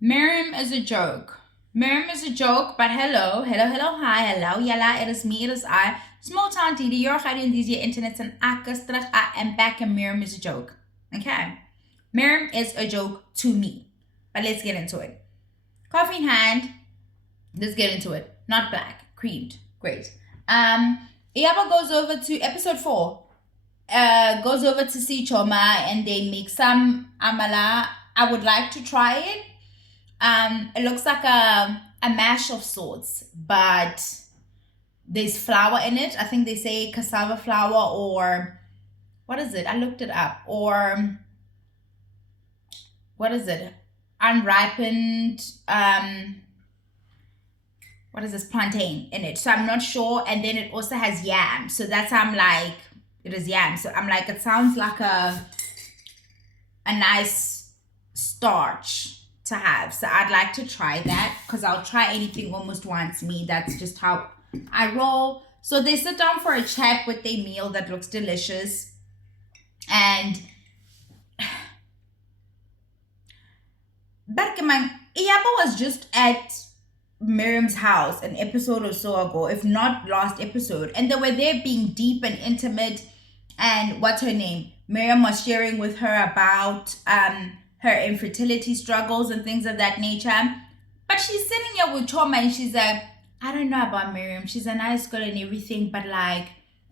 Miriam is a joke. Miriam is a joke, but hi, hello, yalla, it is me, it is I. Small town Didi, you're hiding these your internet and I am back and Miriam is a joke. Okay? Miriam is a joke to me. But let's get into it. Coffee in hand, let's get into it. Not black, creamed. Great. Iyaba goes over to episode 4. Goes over to see Choma and they make some amala. I would like to try it. It looks like a mash of sorts, but there's flour in it. I think they say cassava flour or what is it? I looked it up. Or what is it? Unripened what is this? Plantain in it. So I'm not sure. And then it also has yam. So that's how I'm like, it is yam. So I'm like, it sounds like a nice starch to have. So I'd like to try that because I'll try anything almost once. Me, that's just how I roll. So they sit down for a chat with their meal that looks delicious. And Berkeman, Iyaba was just at Miriam's house an episode or so ago, if not last episode, and they were there being deep and intimate. And what's her name? Miriam was sharing with her about her infertility struggles and things of that nature. But she's sitting here with Choma and she's like, I don't know about Miriam. She's a nice girl and everything, but like,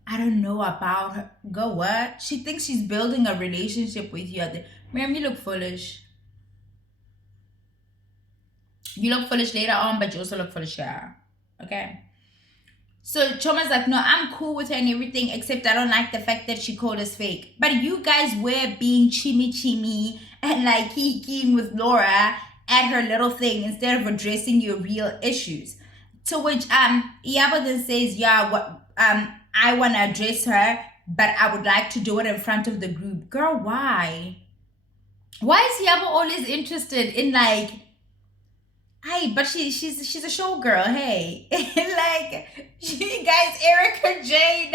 I don't know about her. Go what? She thinks she's building a relationship with you. Miriam, you look foolish. You look foolish later on, but you also look foolish here. Okay? So Choma's like, no, I'm cool with her and everything, except I don't like the fact that she called us fake. But you guys were being chimmy and like kikiing with Laura at her little thing instead of addressing your real issues. To which Iyaba then says, yeah, what I wanna address her, but I would like to do it in front of the group. Girl, why? Why is Iyaba always interested in like, hey, but she's a showgirl, hey. Like, she guys, Erica Jane,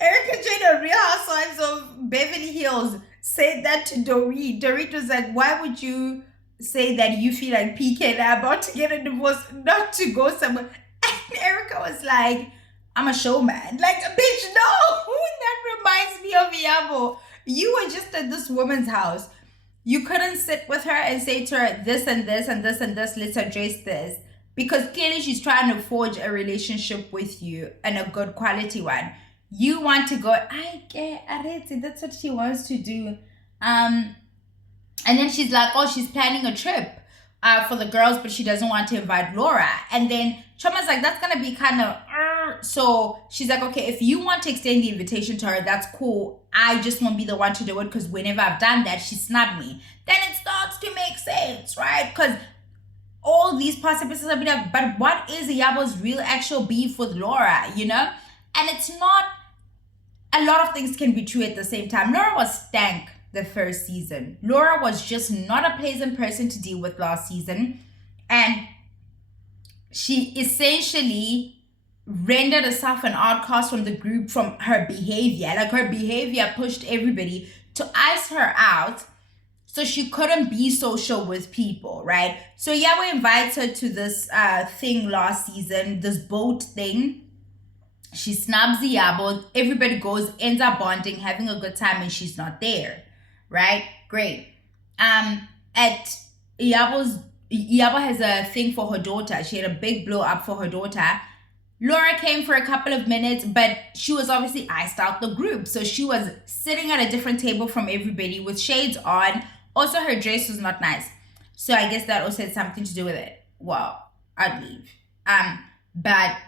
Erica Jane of Real Housewives of Beverly Hills said that to Dorit. Dorit was like, why would you say that you feel like PK and I about to get a divorce, not to go somewhere? And Erica was like, I'm a showman. Like, bitch, no. That reminds me of Yabo. You were just at this woman's house. You couldn't sit with her and say to her this and this and this and this, let's address this, because clearly she's trying to forge a relationship with you and a good quality one. You want to go, I get it, that's what she wants to do. And then she's like, oh, she's planning a trip for the girls, but she doesn't want to invite Laura. And then Choma's like, that's gonna be kind of so she's like, okay, if you want to extend the invitation to her, that's cool. I just won't be the one to do it because whenever I've done that, she snubbed me. Then it starts to make sense, right? Because all these possibilities are like, but what is Iyabo's real actual beef with Laura, you know? And it's not, a lot of things can be true at the same time. Laura was stank the first season. Laura was just not a pleasant person to deal with last season. And she essentially rendered herself an outcast from the group from her behavior. Like, her behavior pushed everybody to ice her out so she couldn't be social with people, right? So Yahweh invites her to this thing last season, this boat thing. She snubs Iyabo. Everybody goes, ends up bonding, having a good time, and she's not there, right? Great. At Iyabo has a thing for her daughter. She had a big blow up for her daughter. Laura came for a couple of minutes, but she was obviously iced out the group. So she was sitting at a different table from everybody with shades on. Also, her dress was not nice. So I guess that also had something to do with it. Well, I'd leave. But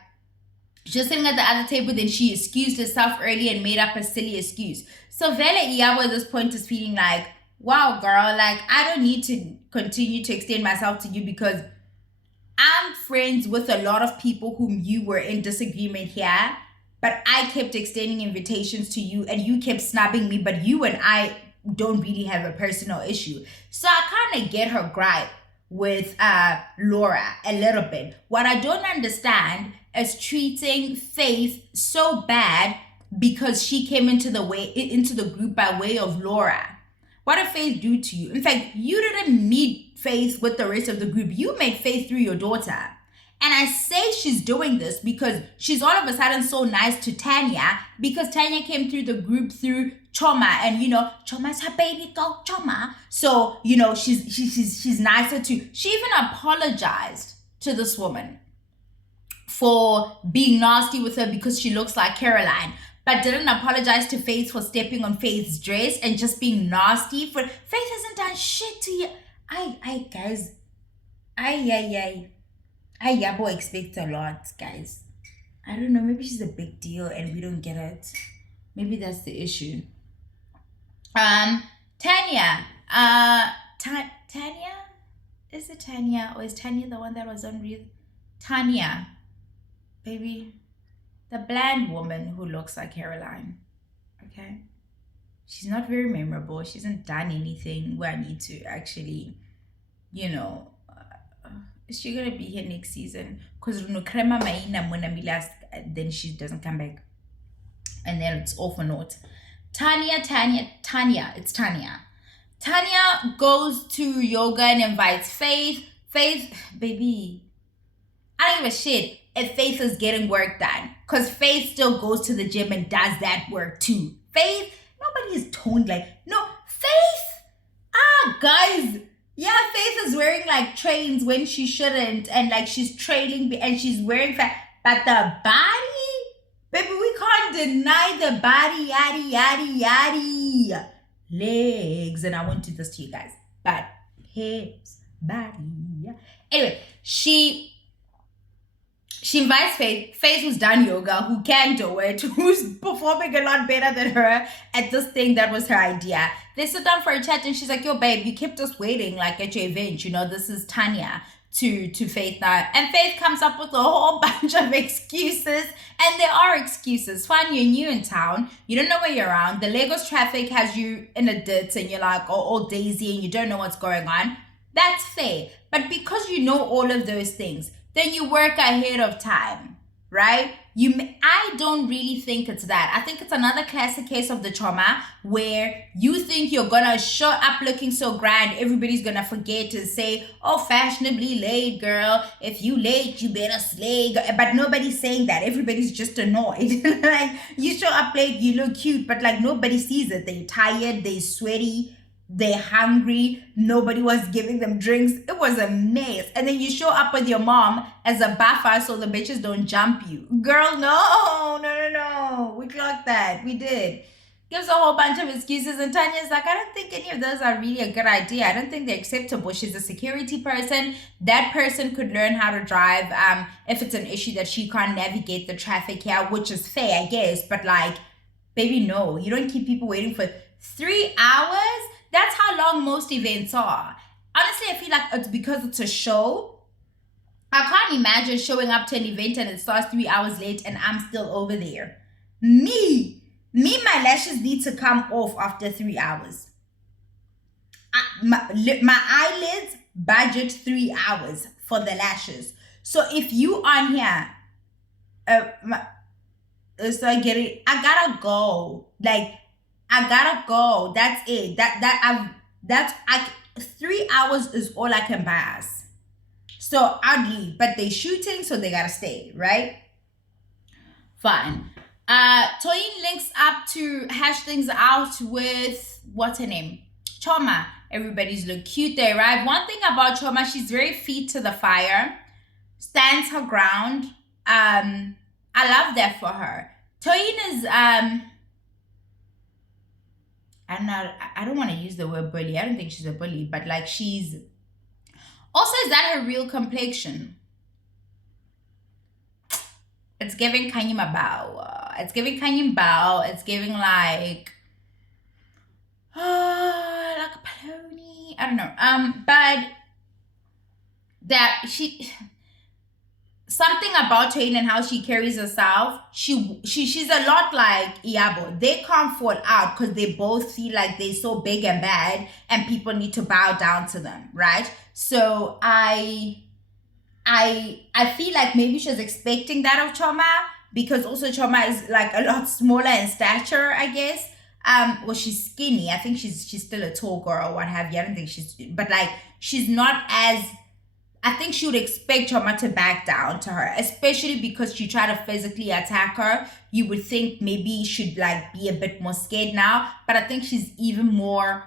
she was sitting at the other table, then she excused herself early and made up a silly excuse. So Vele Iyabo at this point is feeling like, wow, girl, like, I don't need to continue to extend myself to you because I'm friends with a lot of people whom you were in disagreement here, but I kept extending invitations to you and you kept snubbing me, but you and I don't really have a personal issue. So I kind of get her gripe with Laura a little bit. What I don't understand is treating Faith so bad because she came into the group by way of Laura. What did Faith do to you? In fact, you didn't meet Faith with the rest of the group. You made Faith through your daughter. And I say she's doing this because she's all of a sudden so nice to Tanya because Tanya came through the group through Choma, and Choma's her baby girl, Choma. So she's nicer to. She even apologized to this woman for being nasty with her because she looks like Caroline, but didn't apologize to Faith for stepping on Faith's dress and just being nasty. For Faith hasn't done shit to you. Guys, Yabo expects a lot, guys. I don't know, maybe she's a big deal and we don't get it. Maybe that's the issue. Tanya. Tanya? Is it Tanya? Or is Tanya the one that was on Real? Tanya. Baby. The bland woman who looks like Caroline. Okay? She's not very memorable. She hasn't done anything where I need to actually, is she gonna be here next season? Because then she doesn't come back. And then it's all for naught. Tanya. It's Tanya. Tanya goes to yoga and invites Faith. Faith, baby. I don't give a shit if Faith is getting work done. Because Faith still goes to the gym and does that work too. Faith, nobody is toned like, no, Faith. Guys. Yeah, Faith is wearing like trains when she shouldn't, and like she's trailing and she's wearing fat. But the body, baby, we can't deny the body, yaddy. Legs, and I won't do this to you guys. But hips, body. Anyway, she invites Faith. Faith who's done yoga, who can do it, who's performing a lot better than her at this thing that was her idea. They sit down for a chat and she's like, yo, babe, you kept us waiting like at your event. This is Tanya to Faith now. And Faith comes up with a whole bunch of excuses. And there are excuses. Fine, you're new in town. You don't know where you're around. The Lagos traffic has you in a ditch and you're like, all daisy and you don't know what's going on. That's fair. But because you know all of those things, then you work ahead of time, right? I don't really think it's that. I think it's another classic case of the trauma where you think you're gonna show up looking so grand, everybody's gonna forget to say, oh, fashionably late, girl. If you late, you better slay. But nobody's saying that. Everybody's just annoyed. Like, you show up late, you look cute, but like nobody sees it. They're tired, they're sweaty, they're hungry, nobody was giving them drinks. It was a mess. And then you show up with your mom as a buffer so the bitches don't jump you. Girl, no. We clocked that. We did. Gives a whole bunch of excuses, and Tanya's like, I don't think any of those are really a good idea. I don't think they're acceptable. She's a security person. That person could learn how to drive if it's an issue that she can't navigate the traffic here, which is fair, I guess. But like, baby, no. You don't keep people waiting for 3 hours. That's how long most events are. Honestly, I feel like it's because it's a show. I can't imagine showing up to an event and it starts 3 hours late and I'm still over there. My lashes need to come off after 3 hours. My eyelids budget 3 hours for the lashes. So if you on here, I gotta go. Like, I gotta go. That's it. 3 hours is all I can pass. So I'd leave, but they shooting, so they gotta stay, right? Fine. Toyin links up to hash things out with, what's her name? Choma. Everybody's look cute. They arrive. One thing about Choma, she's very feet to the fire, stands her ground. I love that for her. Toyin is I don't want to use the word bully. I don't think she's a bully, but like she's also, is that her real complexion? It's giving Kanyima Bao. It's giving like a pony. I don't know. But that something about Toyin and how she carries herself, she's a lot like Iyabo. They can't fall out because they both feel like they're so big and bad and people need to bow down to them, right? So I feel like maybe she was expecting that of Choma, because also Choma is like a lot smaller in stature, I guess. Well, she's skinny. I think she's still a tall girl or what have you. I don't think but like she's not as, I think she would expect Choma to back down to her, especially because she tried to physically attack her. You would think maybe she'd like be a bit more scared now, but I think she's even more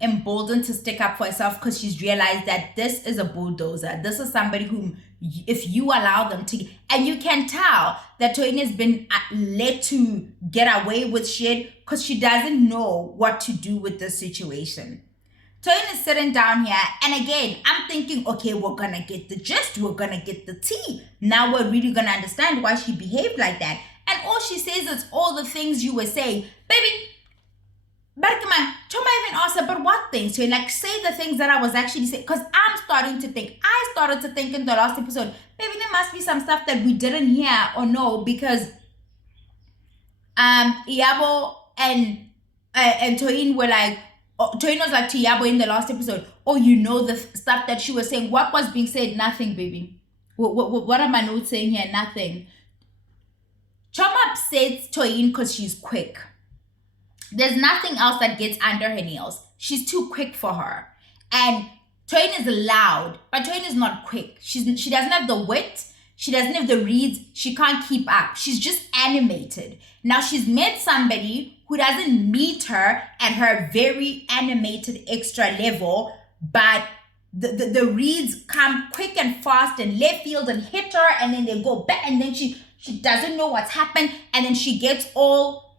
emboldened to stick up for herself because she's realized that this is a bulldozer. This is somebody whom, if you allow them to, and you can tell that Toyin has been let to get away with shit because she doesn't know what to do with this situation. Toyin is sitting down here, and again, I'm thinking, okay, we're gonna get the gist, we're gonna get the tea. Now we're really gonna understand why she behaved like that. And all she says is all the things you were saying. Baby, but come on, Choma even asked her, but what things? So like, say the things that I was actually saying, because I started to think in the last episode, maybe there must be some stuff that we didn't hear or know, because Iyabo and Toyin were like, Toyin was like to Iyabo in the last episode, oh, you know the stuff that she was saying. What was being said? Nothing, baby. What are my notes saying here? Nothing. Choma upsets Toyin because she's quick. There's nothing else that gets under her nails. She's too quick for her. And Toyin is loud, but Toyin is not quick. She doesn't have the wit. She doesn't have the reads. She can't keep up. She's just animated. Now she's met somebody who doesn't meet her at her very animated extra level, but the reads come quick and fast and left field and hit her, and then they go back, and then she doesn't know what's happened, and then she gets all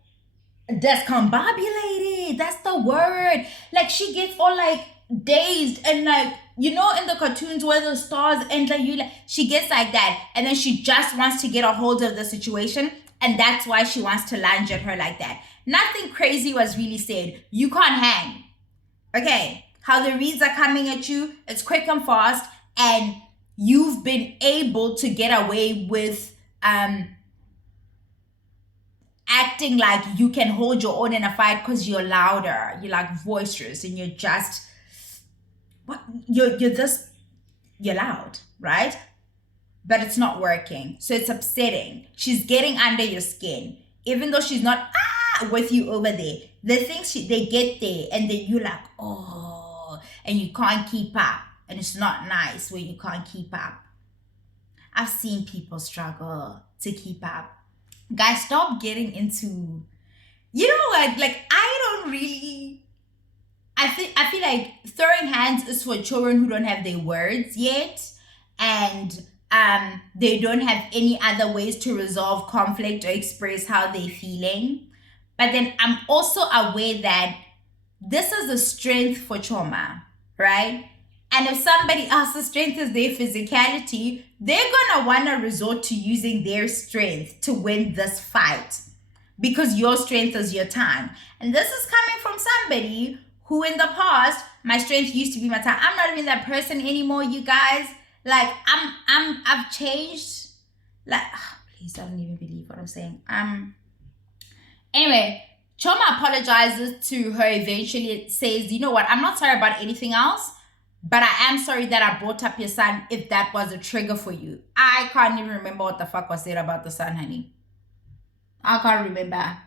discombobulated. That's the word. Like, she gets all like dazed and like, you know, in the cartoons where the stars end, like you, like, she gets like that, and then she just wants to get a hold of the situation, and that's why she wants to lunge at her like that. Nothing crazy was really said. You can't hang. Okay, how the reads are coming at you, it's quick and fast, and you've been able to get away with acting like you can hold your own in a fight because you're louder, you're like boisterous, and you're just, what, you're loud, right? But it's not working, so it's upsetting. She's getting under your skin, even though she's not with you over there. The things they get there, and then you're like, oh, and you can't keep up, and it's not nice when you can't keep up. I've seen people struggle to keep up. Guys, stop getting into, you know what, like, I feel like throwing hands is for children who don't have their words yet, and they don't have any other ways to resolve conflict or express how they're feeling. But then I'm also aware that this is a strength for Choma, right? And if somebody else's strength is their physicality, they're gonna wanna resort to using their strength to win this fight, because your strength is your tongue. And this is coming from somebody who in the past, my strength used to be my tongue. I'm not even that person anymore, you guys. Like, I've changed. Like, please don't even believe what I'm saying. Anyway, Choma apologizes to her eventually. It says, you know what, I'm not sorry about anything else, but I am sorry that I brought up your son if that was a trigger for you. I can't even remember what the fuck was said about the son, honey. I can't remember.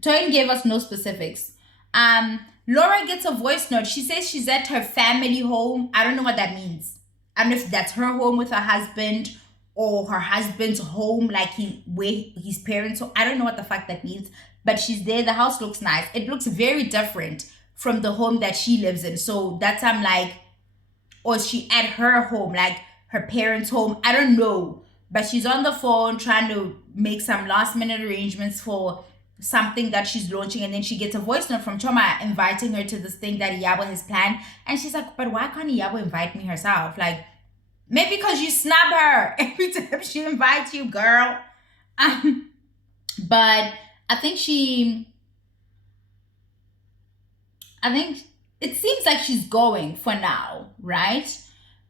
Toyin gave us no specifics. Laura gets a voice note. She says she's at her family home. I don't know what that means. I don't know if that's her home with her husband or her husband's home, like where his parents. I don't know what the fuck that means. But she's there. The house looks nice. It looks very different from the home that she lives in. So that's, I'm like, or is she at her home, like her parents' home? I don't know. But she's on the phone trying to make some last minute arrangements for something that she's launching, and then she gets a voice note from Choma inviting her to this thing that Iyabo has planned, and she's like, but why can't Iyabo invite me herself? Like, maybe because you snub her every time she invites you, girl. But I think it seems like she's going for now, right?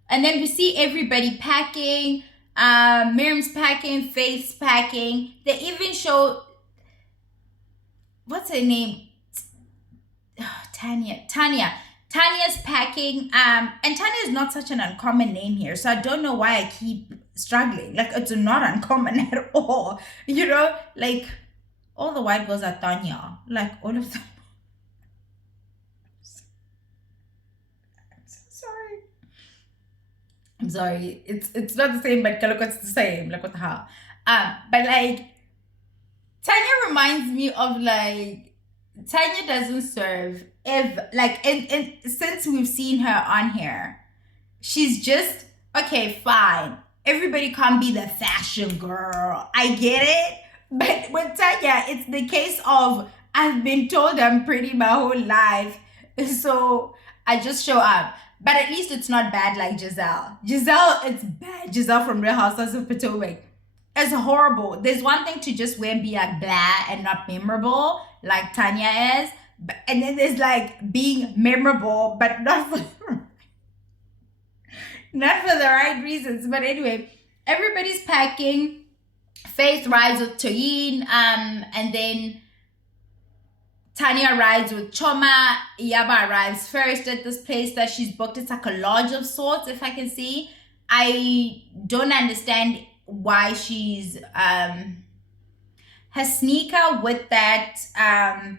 And then we see everybody packing. Miriam's packing, Faith's packing. They even show, what's her name? Tanya. Tanya's packing. And Tanya is not such an uncommon name here, so I don't know why I keep struggling. Like, it's not uncommon at all. You know, like, all the white girls are Tanya. Like, all of them. sorry, it's not the same, but look, it's the same. Like what the hell? But like Tanya reminds me of like Tanya doesn't serve if like and since we've seen her on here, she's just okay, fine. Everybody can't be the fashion girl. I get it. But with Tanya, it's the case of I've been told I'm pretty my whole life. So I just show up. But at least it's not bad like Giselle. Giselle, it's bad. Giselle from Real Housewives of Potomac. It's horrible. There's one thing to just wear and be like blah and not memorable, like Tanya is. And then there's like being memorable, but not for not for the right reasons. But anyway, everybody's packing. Faith rides with Toyin, and then Tanya rides with Choma. Iyabo arrives first at this place that she's booked. It's like a lodge of sorts, if I can see. I don't understand why she's her sneaker with that I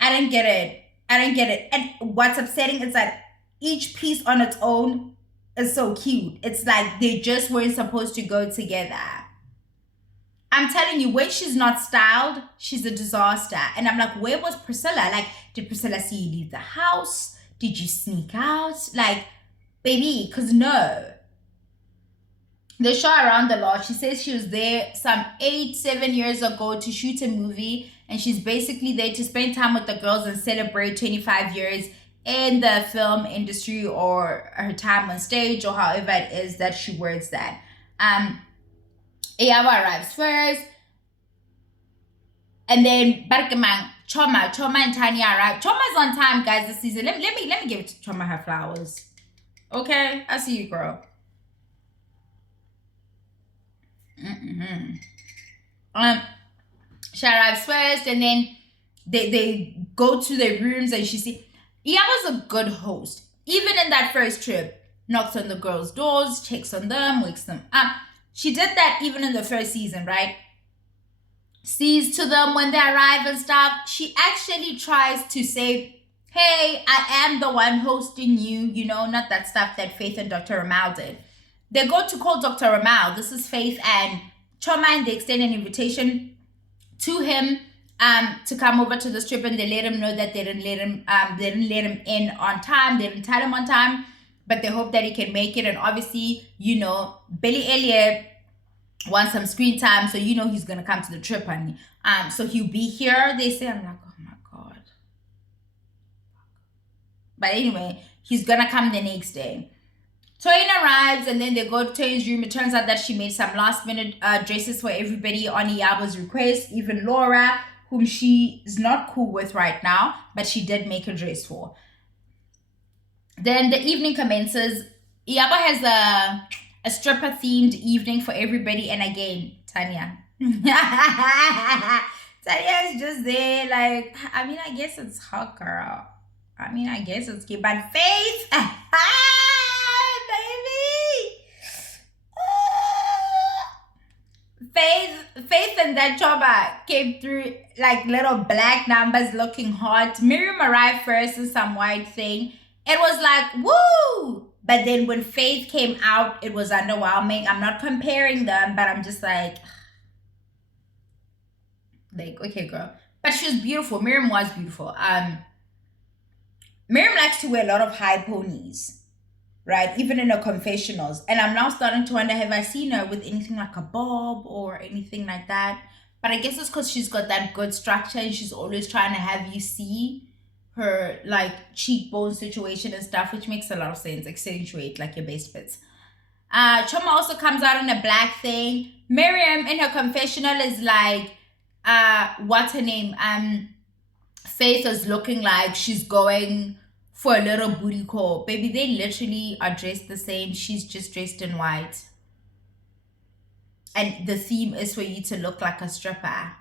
don't get it. And what's upsetting is that each piece on its own is so cute. It's like they just weren't supposed to go together. I'm telling you, when she's not styled, she's a disaster. And I'm like, where was Priscilla? Like, did Priscilla see you leave the house? Did you sneak out? Like, baby, because no. They show around the lot. She says she was there some 7 years ago to shoot a movie. And she's basically there to spend time with the girls and celebrate 25 years in the film industry or her time on stage or however it is that she words that. Iyabo arrives first. And then Barkamang, Choma and Tanya arrive. Choma's on time, guys, this season. Let me give it to Choma her flowers. Okay? I see you, girl. She arrives first, and then they go to their rooms, and she see Iyabo's a good host. Even in that first trip, knocks on the girls' doors, checks on them, wakes them up. She did that even in the first season, right? Sees to them when they arrive and stuff. She actually tries to say, hey, I am the one hosting you, you know, not that stuff that Faith and Dr. Ramal did. They go to call Dr. Ramal. This is Faith and Choma, and they extend an invitation to him to come over to this trip, and they let him know that they didn't let him in on time. They didn't tell him on time, but they hope that he can make it. And obviously, you know, Billy Elliot wants some screen time, so you know he's gonna come to the trip, honey. So he'll be here. They say, I'm like, oh my god. But anyway, he's gonna come the next day. Toyin arrives, and then they go to Toyin's room. It turns out that she made some last-minute dresses for everybody on Iyabo's request. Even Laura, whom she is not cool with right now, but she did make a dress for. Then the evening commences. Iyabo has a stripper-themed evening for everybody. And again, Tanya. Tanya is just there like, I mean, I guess it's her, girl. I mean, I guess it's cute. But Faith... Faith and that Choma came through like little black numbers looking hot. Miriam arrived first in some white thing. It was like, woo! But then when Faith came out, it was underwhelming. I'm not comparing them, but I'm just like, okay, girl. But she was beautiful. Miriam was beautiful. Miriam likes to wear a lot of high ponies. Right, even in her confessionals. And I'm now starting to wonder, have I seen her with anything like a bob or anything like that? But I guess it's because she's got that good structure, and she's always trying to have you see her like cheekbone situation and stuff, which makes a lot of sense. Accentuate like your best bits. Choma also comes out in a black thing. Miriam in her confessional is like, what's her name? Faith is looking like she's going for a little booty call. Baby, they literally are dressed the same. She's just dressed in white. And the theme is for you to look like a stripper.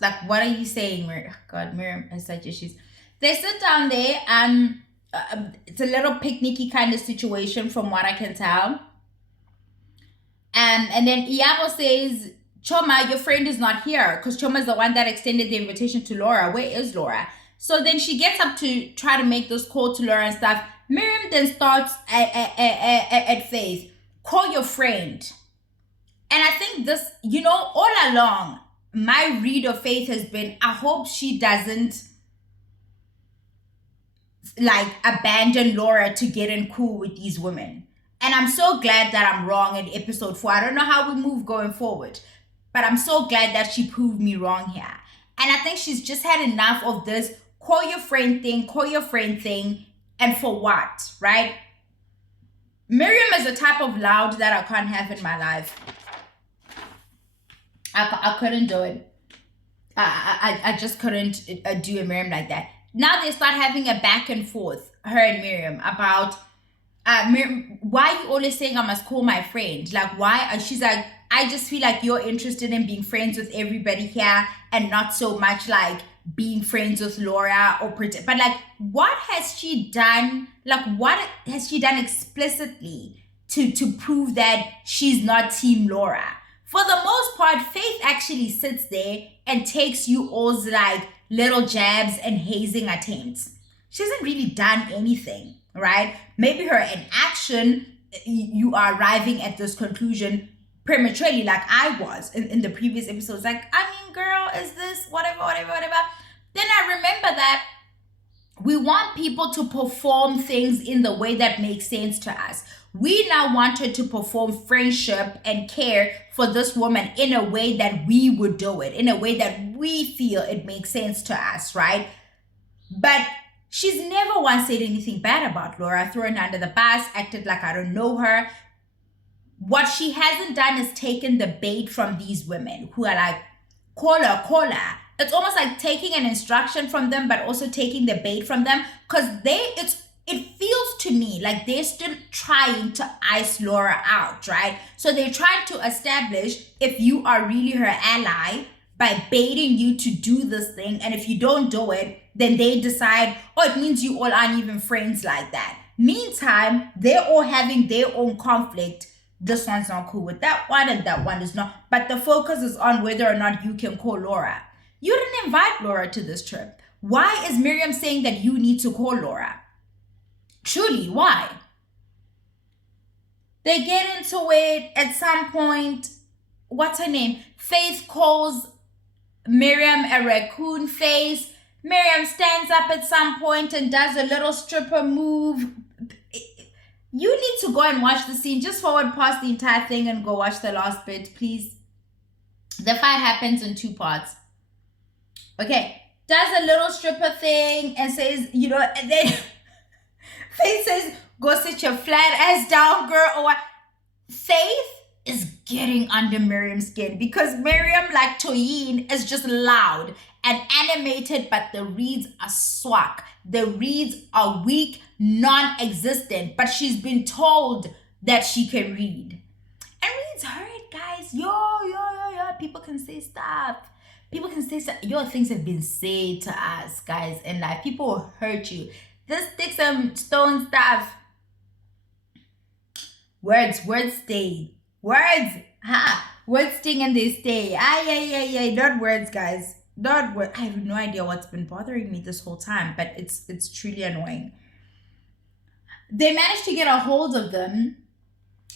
Like, what are you saying, Miriam? God, Miriam has such issues. They sit down there, and it's a little picnicky kind of situation from what I can tell. And then Iyabo says, Choma, your friend is not here, because Choma is the one that extended the invitation to Laura. Where is Laura? So then she gets up to try to make this call to Laura and stuff. Miriam then starts at Faith, call your friend. And I think this, all along, my read of Faith has been, I hope she doesn't like abandon Laura to get in cool with these women. And I'm so glad that I'm wrong in episode 4. I don't know how we move going forward, but I'm so glad that she proved me wrong here. And I think she's just had enough of this call your friend thing, and for what, right? Miriam is a type of loud that I can't have in my life. I couldn't do it. I just couldn't do a Miriam like that. Now they start having a back and forth, her and Miriam, about Miriam, why are you always saying I must call my friend? Like, why? She's like, I just feel like you're interested in being friends with everybody here and not so much like being friends with Laura or pretend. But like, what has she done? Like, what has she done explicitly to prove that she's not Team Laura? For the most part, Faith actually sits there and takes you all's like little jabs and hazing attempts. She hasn't really done anything, right? Maybe her inaction, you are arriving at this conclusion prematurely, like I was in the previous episodes. Like, I mean, girl, is this whatever. Then I remember that we want people to perform things in the way that makes sense to us. We now want her to perform friendship and care for this woman in a way that we would do it, in a way that we feel it makes sense to us, right? But she's never once said anything bad about Laura, thrown under the bus, acted like I don't know her. What she hasn't done is taken the bait from these women who are like, call her. It's almost like taking an instruction from them, but also taking the bait from them, because it feels to me like they're still trying to ice Laura out, right? So they're trying to establish if you are really her ally by baiting you to do this thing. And if you don't do it, then they decide, oh, it means you all aren't even friends like that. Meantime, they're all having their own conflict. This one's not cool with that one and that one is not. But the focus is on whether or not you can call Laura. You didn't invite Laura to this trip. Why is Miriam saying that you need to call Laura? Truly, why? They get into it at some point. What's her name? Faith calls Miriam a raccoon face. Miriam stands up at some point and does a little stripper move. You need to go and watch the scene. Just forward past the entire thing and go watch the last bit, please. The fight happens in 2 parts. Okay. Does a little stripper thing and says, and then Faith says, go sit your flat ass down, girl. Or Faith is getting under Miriam's skin because Miriam, like Toyin, is just loud and animated, but the reads are swag. The reads are weak, non-existent, but she's been told that she can read. And reads hurt, guys. Yo. People can say stuff. Things have been said to us, guys, in life. People will hurt you. This sticks and stone stuff. Words stay. Words sting and they stay. Not words, guys. Not words. I have no idea what's been bothering me this whole time, but it's truly annoying. They managed to get a hold of them,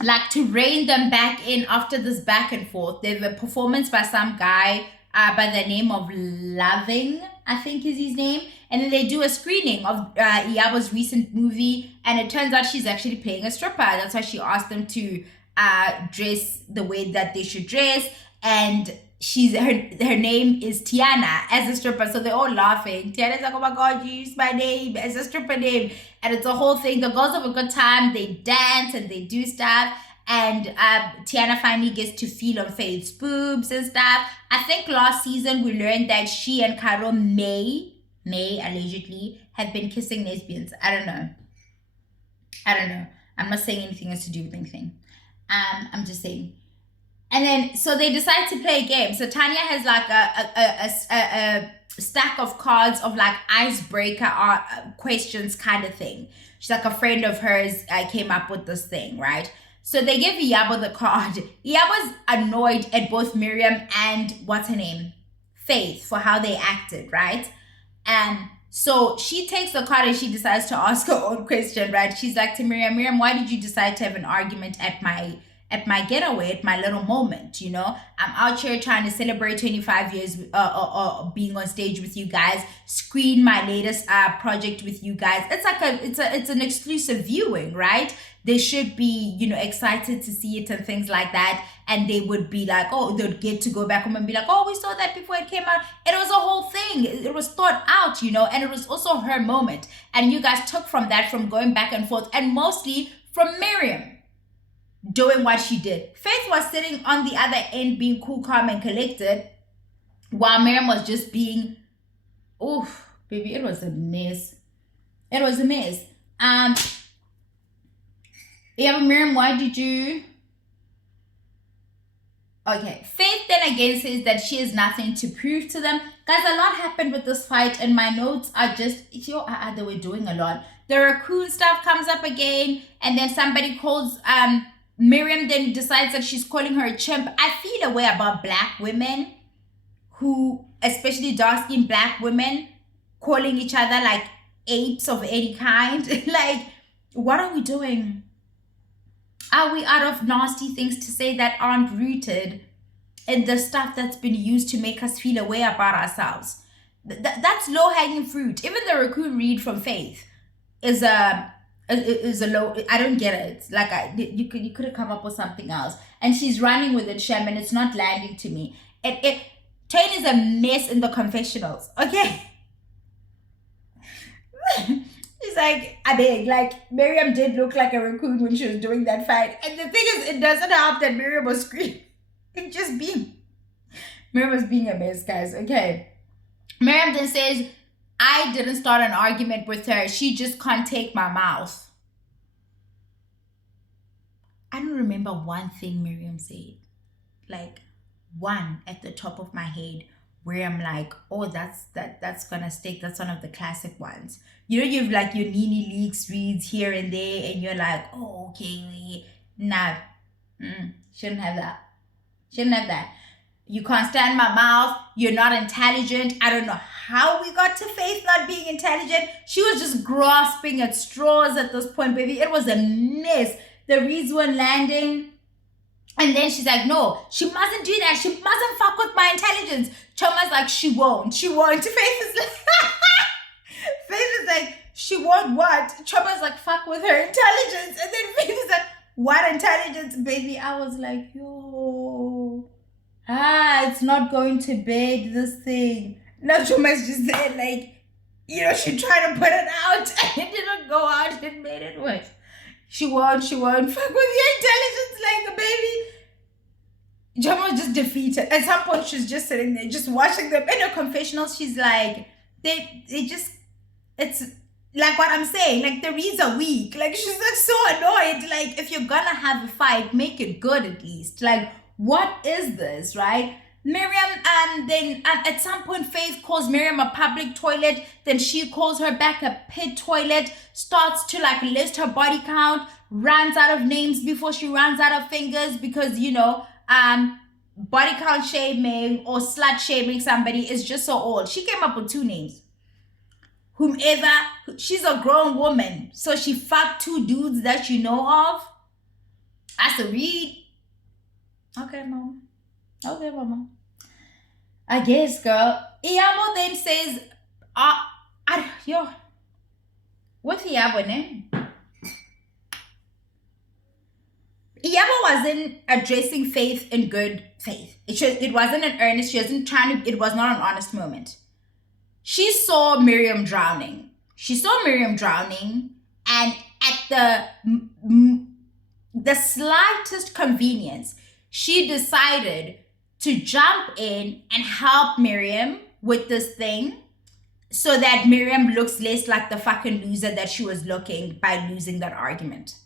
like to rein them back in after this back and forth. They have a performance by some guy by the name of Loving, I think is his name. And then they do a screening of Iyabo's recent movie, and it turns out she's actually playing a stripper. That's why she asked them to dress the way that they should dress, and her name is Tiana as a stripper. So they're all laughing. Tiana's like, oh my god, you used my name as a stripper name. And it's a whole thing. The girls have a good time. They dance and they do stuff. And Tiana finally gets to feel on Faith's boobs and stuff. I think last season we learned that she and Caro may allegedly have been kissing lesbians. I don't know. I'm not saying anything has to do with anything. I'm just saying. And then, so they decide to play a game. So Tanya has like a stack of cards of like icebreaker questions kind of thing. She's like, a friend of hers came up with this thing, right? So they give Iyabo the card. Iyabo's annoyed at both Miriam and what's her name? Faith, for how they acted, right? And So she takes the card and she decides to ask her own question, right? She's like to Miriam, Miriam, why did you decide to have an argument at my getaway, at my little moment? You know, I'm out here trying to celebrate 25 years being on stage with you guys, screen my latest project with you guys. It's like it's an exclusive viewing, right? They should be, you know, excited to see it and things like that. And they would be like, oh, they'd get to go back home and be like, oh, we saw that before it came out. It was a whole thing. It was thought out, you know, and it was also her moment. And you guys took from that, from going back and forth, and mostly from Miriam doing what she did. Faith was sitting on the other end being cool, calm, and collected, while Miriam was just being, oof, baby, it was a mess. It was a mess. Yeah, but Miriam, why did you... Okay, Faith then again says that she has nothing to prove to them. Guys, a lot happened with this fight, and my notes are just, they were doing a lot. The raccoon stuff comes up again, and then somebody calls, Miriam then decides that she's calling her a chimp. I feel a way about black women who, especially dark-skinned black women, calling each other like apes of any kind. Like, what are we doing? Are we out of nasty things to say that aren't rooted in the stuff that's been used to make us feel a way about ourselves? That's low-hanging fruit. Even the raccoon read from Faith is a low. I don't get it. Like, you could have come up with something else. And she's running with it, Shem, and it's not landing to me. Tane is a mess in the confessionals. Okay. It's like, I beg, like, Miriam did look like a raccoon when she was doing that fight. And the thing is, it doesn't help that Miriam was screaming. It just being, Miriam was being a mess, guys, okay. Miriam then says, I didn't start an argument with her. She just can't take my mouth. I don't remember one thing Miriam said. Like, one at the top of my head where I'm like, oh, that's gonna stick. That's one of the classic ones. You know, you've like your Nene Leaks reads here and there, and you're like, oh, okay, nah, shouldn't have that. Shouldn't have that. You can't stand my mouth. You're not intelligent. I don't know how we got to Faith not being intelligent. She was just grasping at straws at this point, baby. It was a mess. The reads weren't landing. And then she's like, no, she mustn't do that. She mustn't fuck with my intelligence. Choma's like, she won't. She won't. Faith is like, Faith is like, she won't what? Choma's like, fuck with her intelligence. And then Faith is like, what intelligence, baby? I was like, yo, it's not going to bed, this thing. No, Choma's just said, like, you know, she tried to put it out and it didn't go out. It made it worse. She won't fuck with your intelligence, like, baby. Choma was just defeated. At some point, she's just sitting there, just watching them. In her confessionals, she's like, it's like what I'm saying, like, the reads are weak. Like, she's like so annoyed. Like, if you're gonna have a fight, make it good at least. Like, what is this, right? Miriam, then at some point, Faith calls Miriam a public toilet. Then she calls her back a pit toilet, starts to like list her body count, runs out of names before she runs out of fingers because, you know, body count shaming or slut shaming somebody is just so old. She came up with 2 names. Whomever, she's a grown woman, so she fucked 2 dudes that you know of. That's a read. Okay, mom. Okay, mama. I guess, girl. Iyabo then says, what's Iyabo name? Iyabo wasn't addressing Faith in good faith. It wasn't an earnest. She wasn't trying to. It was not an honest moment. She saw Miriam drowning. And at the slightest convenience, she decided to jump in and help Miriam with this thing so that Miriam looks less like the fucking loser that she was looking by losing that argument.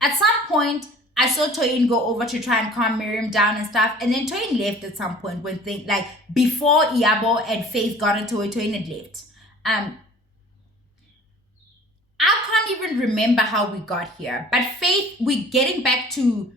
At some point, I saw Toyin go over to try and calm Miriam down and stuff, and then Toyin left at some point when things, like, before Iyabo and Faith got into it, Toyin had left. I can't even remember how we got here, but Faith, we're getting back to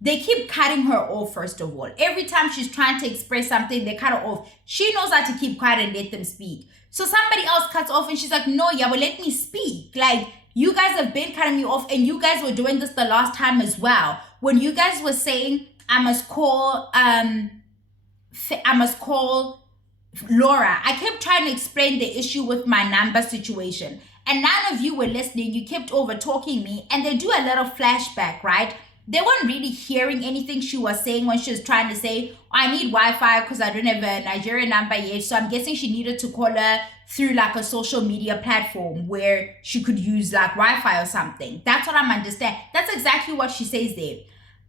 they keep cutting her off, first of all. Every time she's trying to express something, they cut her off. She knows how to keep quiet and let them speak. So somebody else cuts off and she's like, no, yeah, well, let me speak. Like, you guys have been cutting me off, and you guys were doing this the last time as well. When you guys were saying, I must call Laura, I kept trying to explain the issue with my number situation. And none of you were listening. You kept over talking me, and they do a little flashback, right? They weren't really hearing anything she was saying when she was trying to say, oh, I need Wi-Fi because I don't have a Nigerian number yet. So I'm guessing she needed to call her through like a social media platform where she could use like Wi-Fi or something. That's what I'm understanding. That's exactly what she says there.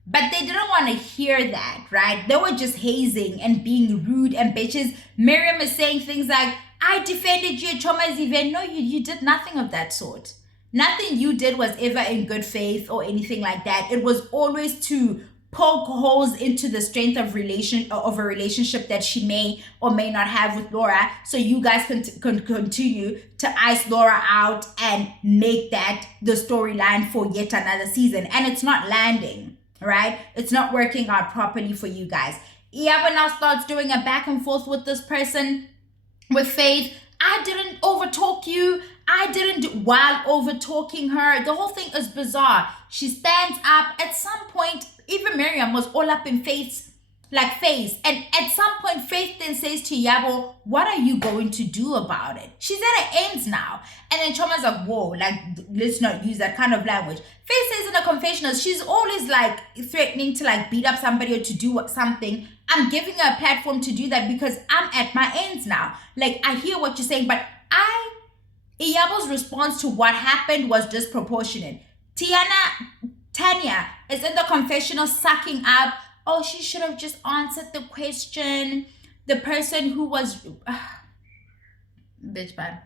But they didn't want to hear that, right? They were just hazing and being rude and bitches. Miriam is saying things like, I defended you at Choma's event. No, you did nothing of that sort. Nothing you did was ever in good faith or anything like that. It was always to poke holes into the strength of a relationship that she may or may not have with Laura, so you guys can continue to ice Laura out and make that the storyline for yet another season. And it's not landing, right? It's not working out properly for you guys. Iyabo now starts doing a back and forth with this person, with Faith. I didn't overtalk you. I didn't, while over talking her. The whole thing is bizarre. She stands up. At some point, even Miriam was all up in Faith's face. And at some point, Faith then says to Iyabo, what are you going to do about it? She's at her ends now. And then Choma's like, whoa, like, let's not use that kind of language. Faith says in the confessional, she's always like threatening to like beat up somebody or to do something. I'm giving her a platform to do that because I'm at my ends now. Like, I hear what you're saying, but Iyabo's response to what happened was disproportionate. Tanya is in the confessional sucking up. Oh, she should have just answered the question. The person who was, bitch bad.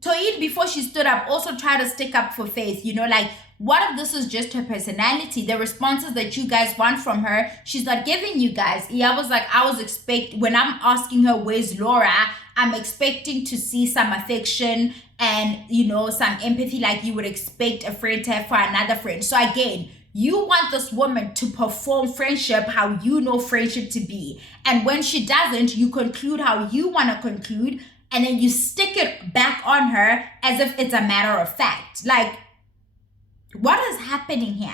Toyin, before she stood up, also tried to stick up for Faith. Like, what if this is just her personality? The responses that you guys want from her, she's not giving you guys. Iyabo's like, when I'm asking her, where's Laura? I'm expecting to see some affection and, some empathy like you would expect a friend to have for another friend. So again, you want this woman to perform friendship how you know friendship to be. And when she doesn't, you conclude how you want to conclude, and then you stick it back on her as if it's a matter of fact. Like, what is happening here?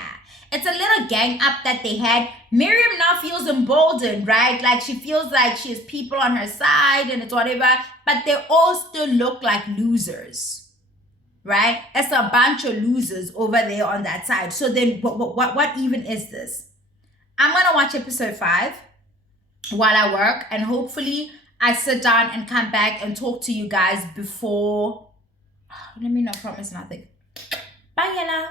It's a little gang up that they had. Miriam now feels emboldened, right? Like, she feels like she has people on her side and it's whatever, but they all still look like losers, right? It's a bunch of losers over there on that side. So then what even is this? I'm going to watch episode 5 while I work, and hopefully I sit down and come back and talk to you guys before. Let me not promise nothing. Bye, Yella.